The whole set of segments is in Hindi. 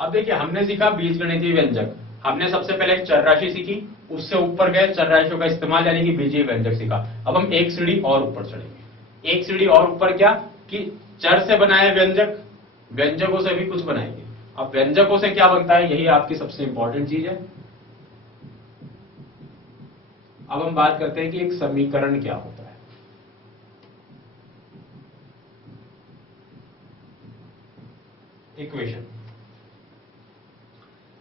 अब देखिए हमने सीखा बीजगणितीय व्यंजक, हमने सबसे पहले एक चर राशि सीखी, उससे ऊपर गए चर राशियों का इस्तेमाल यानी कि बीजीय व्यंजक सीखा। अब हम एक सीढ़ी और ऊपर चढ़ेंगे। एक सीढ़ी और ऊपर क्या कि चर से बनाए व्यंजक, व्यंजकों से भी कुछ बनाएंगे। अब व्यंजकों से क्या बनता है, यही आपकी सबसे इंपॉर्टेंट चीज है। अब हम बात करते हैं कि एक समीकरण क्या होता है। इक्वेशन,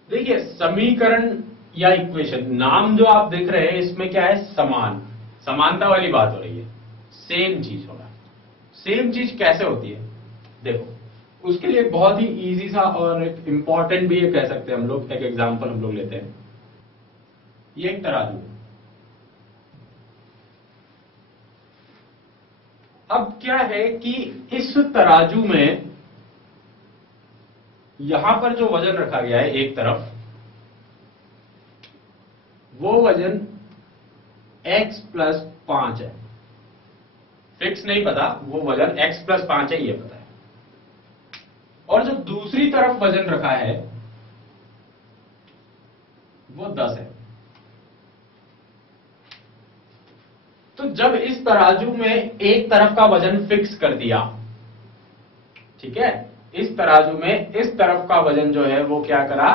देखिए समीकरण या इक्वेशन, नाम जो आप देख रहे हैं इसमें क्या है, समान, समानता वाली बात हो रही है, सेम चीज हो रहा है। सेम चीज कैसे होती है, देखो उसके लिए बहुत ही इजी सा और एक इंपॉर्टेंट भी कह सकते हैं हम लोग, एक एग्जांपल हम लोग लेते हैं। ये एक तराजू है। अब क्या है कि इस तराजू में यहां पर जो वजन रखा गया है एक तरफ, वो वजन x + 5 है। फिक्स नहीं पता, वो वजन x + 5 है ये पता है। और जो दूसरी तरफ वजन रखा है वो 10 है। तो जब इस तराजू में एक तरफ का वजन फिक्स कर दिया, ठीक है, इस तराजू में इस तरफ का वजन जो है वो क्या करा,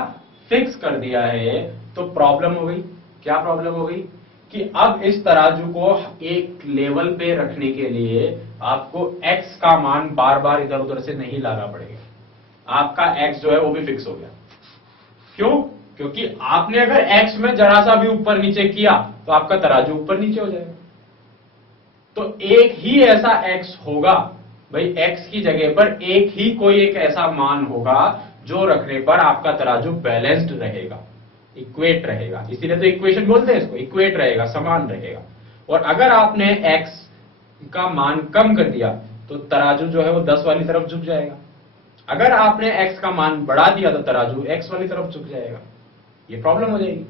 फिक्स कर दिया है, तो प्रॉब्लम हो गई। क्या प्रॉब्लम हो गई कि अब इस तराजू को एक लेवल पे रखने के लिए आपको x का मान बार बार इधर उधर से नहीं लाना पड़ेगा। आपका x जो है वो भी फिक्स हो गया। क्यों? क्योंकि आपने अगर x में जरा सा भी ऊपर नीचे किया तो आपका तराजू ऊपर नीचे हो जाएगा। तो एक ही ऐसा x होगा भाई, x की जगह पर एक ही कोई एक ऐसा मान होगा जो रखने पर आपका तराजू बैलेंस्ड रहेगा, इक्वेट रहेगा। इसीलिए तो इक्वेशन बोलते हैं इसको, इक्वेट रहेगा, समान रहेगा। और अगर आपने x का मान कम कर दिया तो तराजू जो है वो 10 वाली तरफ झुक जाएगा। अगर आपने x का मान बढ़ा दिया तो तराजू x वाली तरफ झुक जाएगा। ये प्रॉब्लम हो जाएगी।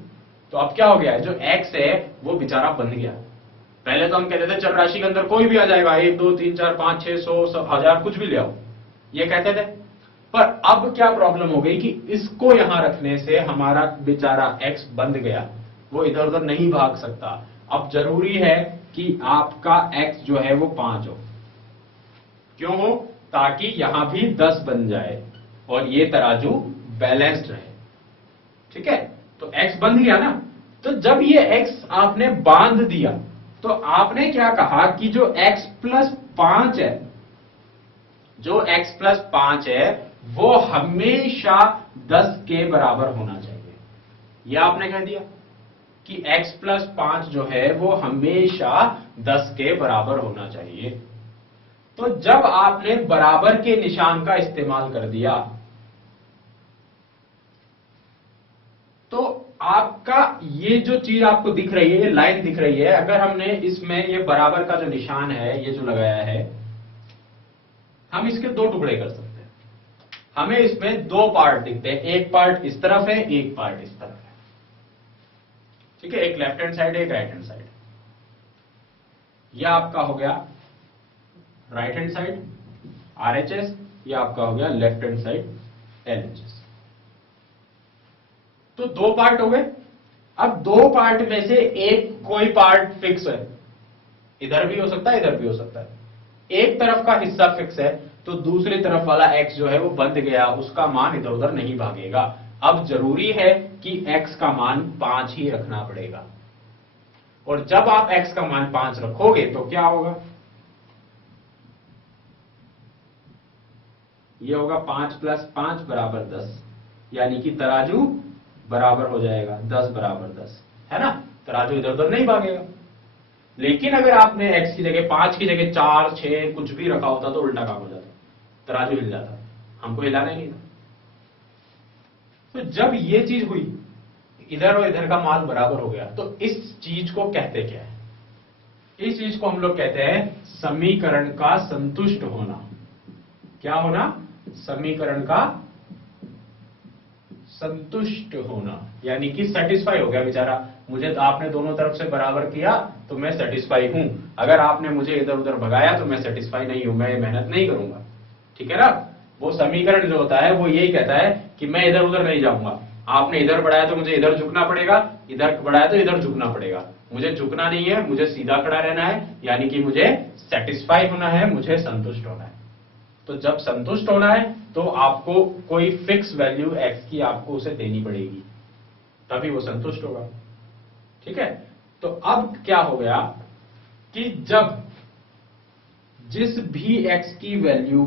तो अब क्या हो गया है, जो x है वो बेचारा बंध गया। पहले तो हम कहते थे चर राशि के अंदर कोई भी आ जाएगा, 1 2 3 4 5 6 100 1000 कुछ भी ले आओ, ये कहते थे। पर अब क्या प्रॉब्लम हो गई कि इसको यहां रखने से हमारा बेचारा x बंध गया, वो इधर उधर नहीं भाग सकता। अब जरूरी है कि आपका x जो है वो 5 हो। क्यों हो? ताकि यहां भी 10 बन जाए और ये तराजू बैलेंस्ड रहे। ठीक है, तो x बंध गया ना। तो जब ये x आपने बांध दिया तो आपने क्या कहा कि जो x + 5 है, जो x + 5 है वो हमेशा 10 के बराबर होना चाहिए। यह आपने कह दिया कि x + 5 जो है वो हमेशा 10 के बराबर होना चाहिए। तो जब आपने बराबर के निशान का इस्तेमाल कर दिया तो आपका ये जो चीज आपको दिख रही है, ये लाइन दिख रही है, अगर हमने इसमें ये बराबर का जो निशान है ये जो लगाया है, हम इसके 2 टुकड़े कर सकते हैं। हमें इसमें 2 पार्ट दिखते हैं, एक पार्ट इस तरफ है, एक पार्ट इस तरफ है। ठीक है, एक लेफ्ट हैंड साइड है, एक राइट हैंड साइड। यह आपका हो गया राइट हैंड साइड RHS, यह आपका हो गया लेफ्ट हैंड साइड LHS। तो 2 पार्ट हो गए। अब 2 पार्ट में से एक कोई पार्ट फिक्स है, इधर भी हो सकता है, इधर भी हो सकता है। एक तरफ का हिस्सा फिक्स है तो दूसरी तरफ वाला x जो है वो बंध गया, उसका मान इधर उधर नहीं भागेगा। अब जरूरी है कि x का मान 5 ही रखना पड़ेगा। और जब आप x का मान 5 रखोगे तो क्या होगा, ये होगा 5 + 5 = 10, यानी कि तराजू बराबर हो जाएगा, 10 = 10, है ना। तराजू इधर उधर नहीं भागेगा। लेकिन अगर आपने x की जगह 5 की जगह 4 6 कुछ भी रखा होता तो उल्टा काम हो जाता, तराजू हिल जाता। हमको हिलाना ही नहीं था। तो जब ये चीज हुई, इधर और इधर का मान बराबर हो गया, तो इस चीज को कहते क्या है, इस चीज को हम लोग कहते हैं समीकरण का संतुष्ट होना। क्या होना? समीकरण का संतुष्ट होना, यानी कि सेटिस्फाई हो गया बेचारा। मुझे आपने दोनों तरफ से बराबर किया तो मैं सेटिस्फाई हूं, अगर आपने मुझे इधर उधर भगाया तो मैं सेटिस्फाई नहीं हूं, मैं मेहनत नहीं करूंगा। ठीक है ना। वो समीकरण जो होता है वो यही कहता है कि मैं इधर उधर नहीं जाऊंगा। आपने इधर बढ़ाया तो मुझे इधर झुकना पड़ेगा, इधर बढ़ाया तो इधर झुकना पड़ेगा। मुझे झुकना नहीं है, मुझे सीधा खड़ा रहना है, यानी कि मुझे सेटिस्फाई होना है, मुझे संतुष्ट होना है। तो जब संतुष्ट होना है तो आपको कोई फिक्स वैल्यू x की आपको उसे देनी पड़ेगी, तभी वो संतुष्ट होगा। ठीक है, तो अब क्या हो गया कि जब जिस भी x की वैल्यू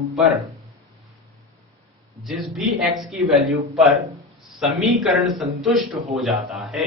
पर समीकरण संतुष्ट हो जाता है,